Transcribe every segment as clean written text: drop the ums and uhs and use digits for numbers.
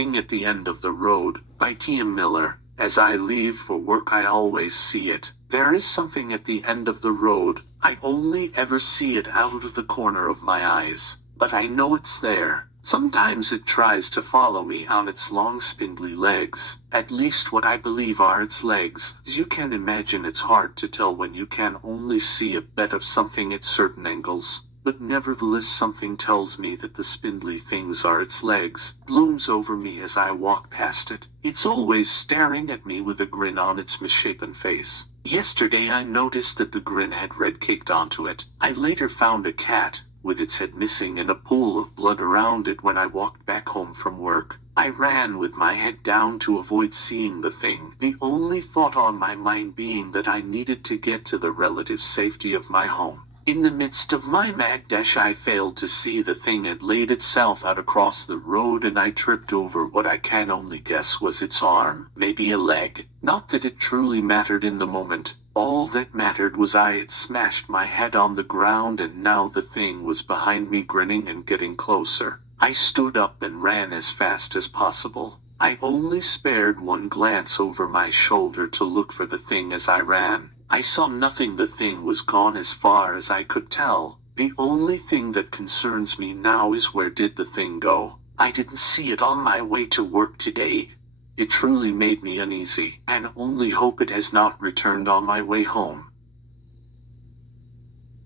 Thing at the End of the Road, by T.M. Miller. As I leave for work I always see it. There is something at the end of the road. I only ever see it out of the corner of my eyes. But I know it's there. Sometimes it tries to follow me on its long spindly legs. At least what I believe are its legs. As you can imagine, it's hard to tell when you can only see a bit of something at certain angles. But nevertheless something tells me that the spindly things are its legs. Looms over me as I walk past it. It's always staring at me with a grin on its misshapen face. Yesterday I noticed that the grin had red caked onto it. I later found a cat, with its head missing and a pool of blood around it when I walked back home from work. I ran with my head down to avoid seeing the thing, the only thought on my mind being that I needed to get to the relative safety of my home. In the midst of my mad dash I failed to see the thing had laid itself out across the road and I tripped over what I can only guess was its arm, maybe a leg. Not that it truly mattered in the moment. All that mattered was I had smashed my head on the ground and now the thing was behind me grinning and getting closer. I stood up and ran as fast as possible. I only spared one glance over my shoulder to look for the thing as I ran. I saw nothing. The thing was gone as far as I could tell. The only thing that concerns me now is where did the thing go? I didn't see it on my way to work today. It truly made me uneasy, and only hope it has not returned on my way home.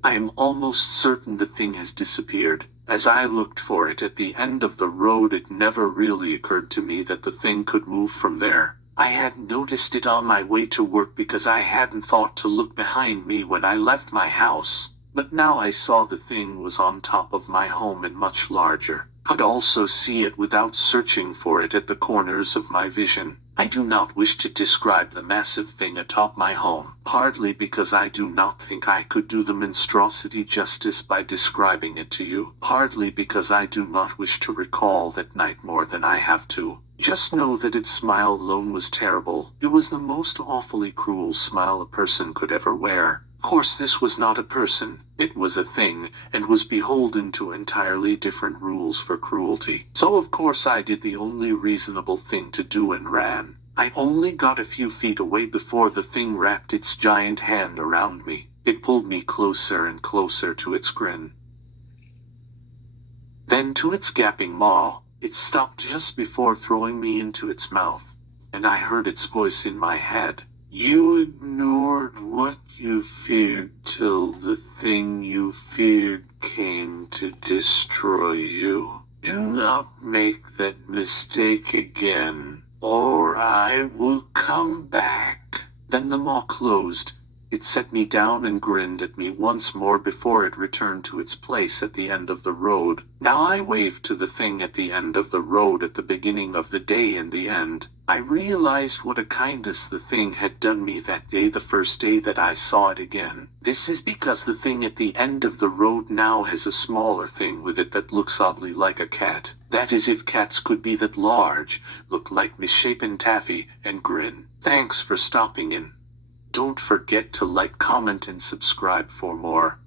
I am almost certain the thing has disappeared. As I looked for it at the end of the road, it never really occurred to me that the thing could move from there. I hadn't noticed it on my way to work because I hadn't thought to look behind me when I left my house. But now I saw the thing was on top of my home and much larger. Could also see it without searching for it at the corners of my vision. I do not wish to describe the massive thing atop my home, partly because I do not think I could do the monstrosity justice by describing it to you, partly because I do not wish to recall that night more than I have to. Just know that its smile alone was terrible. It was the most awfully cruel smile a person could ever wear. Of course this was not a person, it was a thing, and was beholden to entirely different rules for cruelty. So of course I did the only reasonable thing to do and ran. I only got a few feet away before the thing wrapped its giant hand around me. It pulled me closer and closer to its grin. Then to its gaping maw. It stopped just before throwing me into its mouth, and I heard its voice in my head. You ignored what you feared till the thing you feared came to destroy you. Do not make that mistake again, or I will come back. Then the maw closed. It set me down and grinned at me once more before it returned to its place at the end of the road. Now I waved to the thing at the end of the road at the beginning of the day and the end. I realized what a kindness the thing had done me that day, the first day that I saw it again. This is because the thing at the end of the road now has a smaller thing with it that looks oddly like a cat. That is, if cats could be that large, look like misshapen taffy, and grin. Thanks for stopping in. Don't forget to like, comment, and subscribe for more.